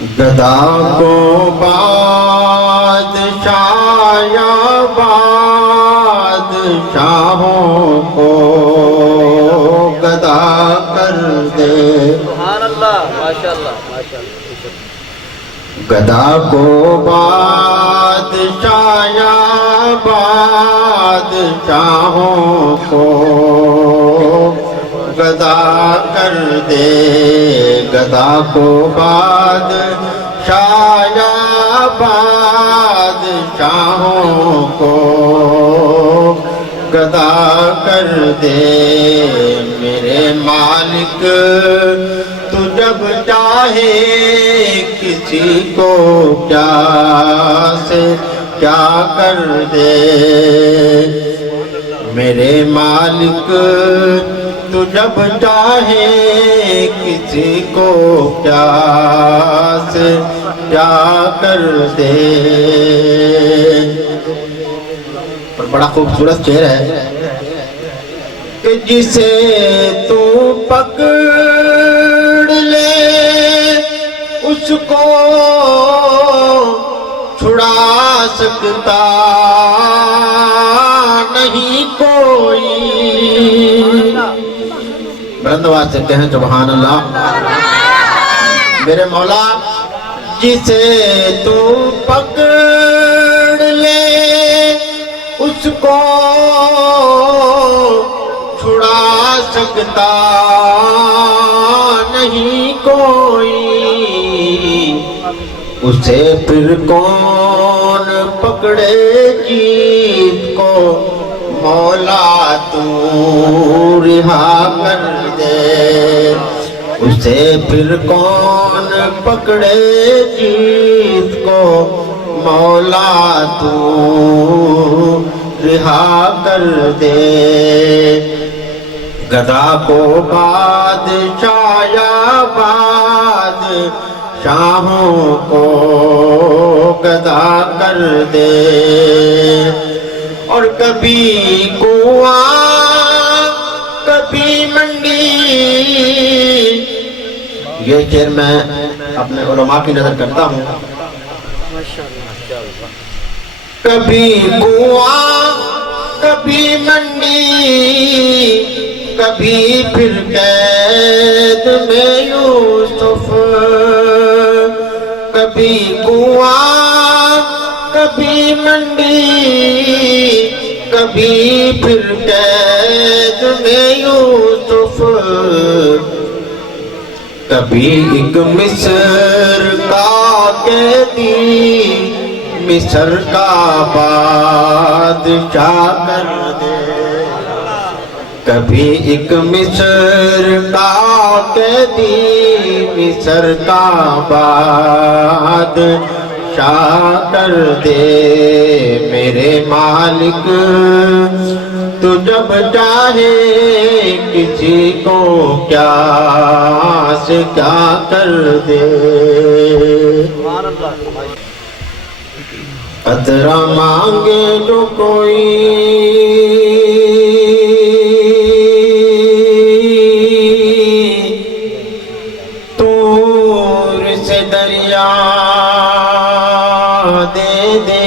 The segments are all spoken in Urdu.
گدا کو بادشاہ یا بادشاہوں کو گدا کر دے. سبحان اللہ، ماشاءاللہ ماشاءاللہ. گدا کو بادشاہ یا بادشاہوں کو گدا کر دے. گدا کو بادشاہ یا بادشاہوں کو گدا کر دے. میرے مالک تو جب چاہے کسی کو کیا سے کیا کر دے. میرے مالک تو جب چاہے کسی کو کیا سے کیا کر دے. اور بڑا خوبصورت شعر ہے کہ جسے تو پکڑ لے اس کو چھڑا سکتا نہیں کوئی. بلند آواز سے کہیں سبحان اللہ. میرے مولا جسے تو پکڑ لے اس کو چھڑا سکتا نہیں کوئی. اسے پھر کون پکڑے جیت کو مولا تو رہا کر دے. اسے پھر کون پکڑے جیت کو مولا تو رہا کر دے. گدا کو بادشاہ یا بادشاہوں کو گدا کر دے. اور کبھی کنواں کبھی منڈی. یہ شعر میں اپنے علماء کی نظر کرتا ہوں. کبھی کنواں کبھی منڈی کبھی پھر قید میں یوسف. کبھی کنواں کبھی منڈی کبھی پھر قید میں یوسف. کبھی ایک مصر کا قیدی مصر کا بادشاہ کر دے. کبھی ایک مصر کا قیدی مصر کا بادشاہ کر دے. میرے مالک تو جب چاہے کسی کو کیا سے کیا کر دے. قطرہ مانگے جو کوئی طور سے دریا دے دے.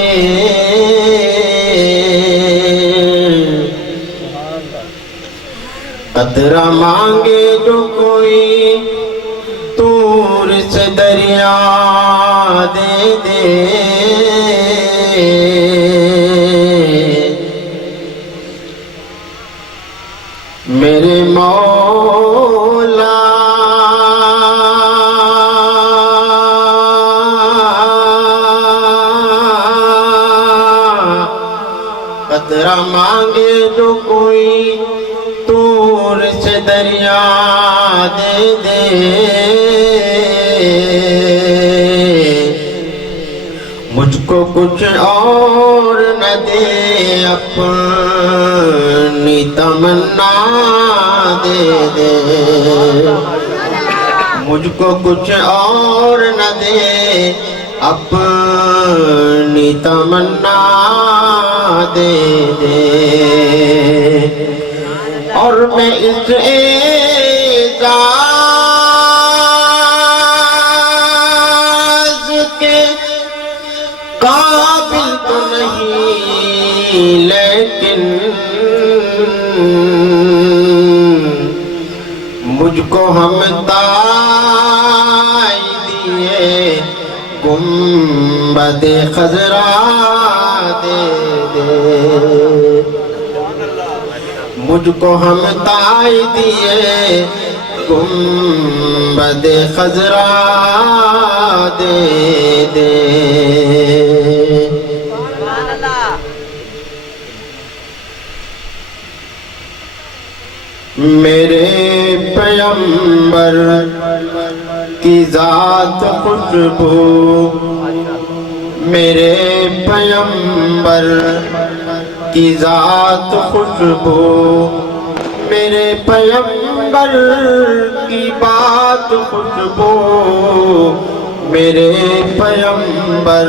قطرہ مانگے جو کوئی طور سے دریا دے دے. میرے مولا قطرہ مانگے جو کوئی طور سے دریا دے دے. مجھ کو کچھ اور نہ دے اپنی تمنا دے دے. مجھ کو کچھ اور نہ دے اپنی تمنا دے دے. اور میں اس اعزاز لیکن مجھ کو ہم تائی دیے گنبد خضرا دے دے، مجھ کو ہم تائی دیے گنبد خضرا دے دے۔ میرے پیغمبر کی ذات خوشبو، میرے پیغمبر کی ذات خوشبو، میرے پیغمبر کی بات خوشبو، میرے پیغمبر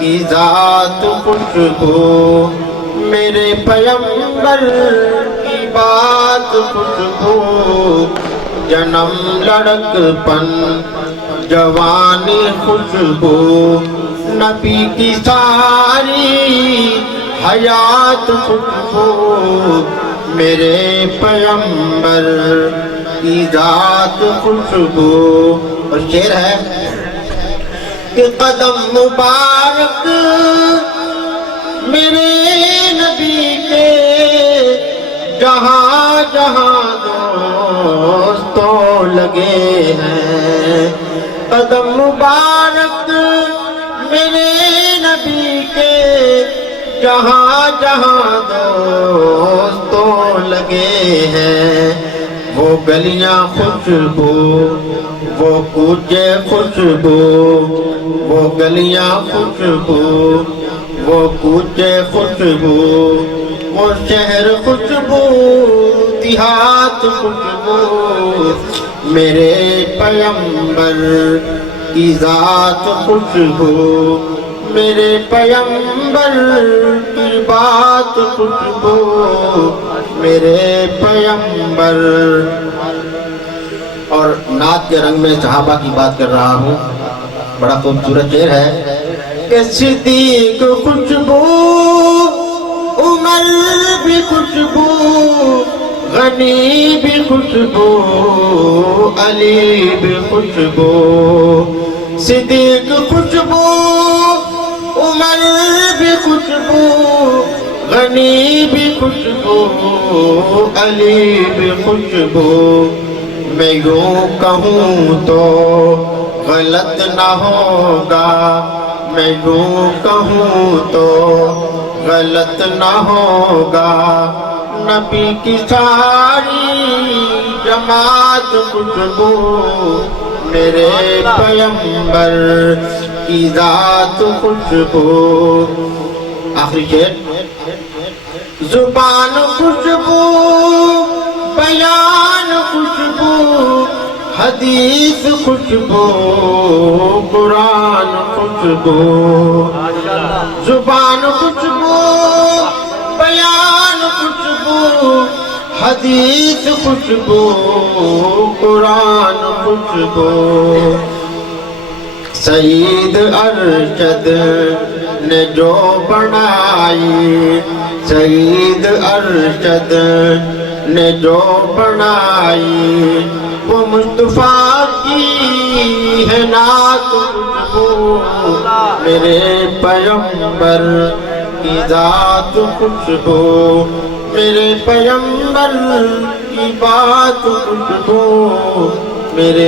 کی ذات خوشبو، میرے پیغمبر کی بات خوشبو، جنم لڑک پن جوانی خوشبو، نبی کی ساری حیات خوشبو، میرے پیغمبر کی ذات خوشبو۔ اور شعر ہے کہ قدم مبارک میرے نبی کے جہاں جہاں دوستوں لگے ہیں، قدم مبارک میرے نبی کے جہاں جہاں دوستوں لگے ہیں، وہ گلیاں خوشبو، وہ کوچے خوشبو، وہ گلیاں خوشبو، وہ کوچے خوشبو، وہ شہر خوشبو، دیہات خوشبو، میرے پیغمبر کی ذات خوشبو، میرے پیغمبر کی بات خوشبو، میرے پیغمبر۔ اور نعت کے رنگ میں صحابہ کی بات کر رہا ہوں، بڑا خوبصورت شعر ہے کہ صدیق خوشبو، عمر بھی خوشبو، غنی بھی خوشبو، علی بھی خوشبو، صدیق خوشبو، عمر بھی خوشبو، غنی بھی خوشبو، علی بھی خوشبو، میں یوں کہوں تو غلط نہ ہوگا، میں یوں کہوں تو غلط نہ ہوگا، نبی کی ساری جماعت خوشبو، میرے پیغمبر کی ذات خوشبو۔ آخری شعر، زبان خوشبو، بیان خوشبو، حدیث خوشبو، قرآن خوشبو، زبان خوشبو، بیان خوشبو، حدیث خوشبو، قرآن خوشبو، سعید ارشد نے جو بنائی، سعید ارشد نے جو بنائی، وہ مصطفیٰ کی ہے نعت خوشبو، میرے پیغمبر کی ذات خوشبو، میرے پیغمبر کی بات خوشبو، میرے